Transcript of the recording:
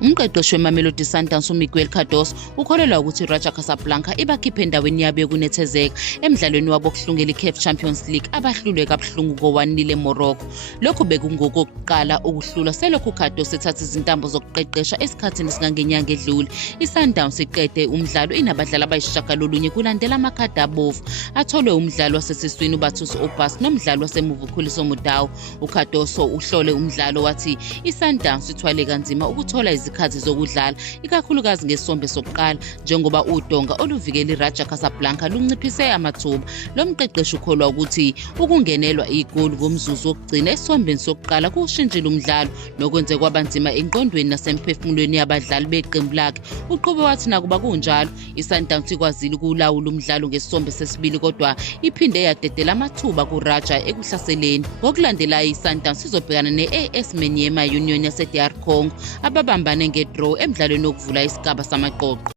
Umqeqeshi weMamelodi Sundowns uMiguel Cardoso ukholelwa ukuthi iRaja Casablanca ibakhiphe endaweni yabo yokunethezeka emidlalweni wabo wokuhlungela iCAF Champions League abahlulwe kabuhlungu ngo-1-0 eMorocco. Lokhu bekungokokuqala ukuhlulwa selokhu uCardoso ethatha izintambo zokuqeqesha esikhathini singangenyanga edlule. iSundowns iqede umdlalo inabadlali abayisishiyagalolunye kulandela amakhadi abovu atholwe umdlali wasesiswini uBathusi Obasi nomdlali wasemuva uKhuliso Mudau. uCardoso uhlole umdlalo wathi iSundowns ithwale kanzima ukuthola izikhathi zokudlala ikakhulukazi ngesombe sokuqala njengoba udonga oluvikela iRaja Casablanca lunciphise amathuba. Lo mqeqeshi ukholwa ukuthi ukungenelwa igoli ngomzuzu wokugcina esombeni sokuqala kushintshile umdlalo nokwenze kwabanzima engqondweni nasemphefumulweni yabadlali beqembu lakhe. Uqhube wathi nakuba kunjalo iSundowns ikwazile ukulawula umdlalo ngesombe sesibili kodwa iphinde yadedela amathuba kuRaja ekuhlaseleni. Ngokulandelayo iSundowns izobhekana ne-AS Maniema Union yase-DR Congo ababambane ngedraw emidlalweni wokuvula isigaba samaqoqo.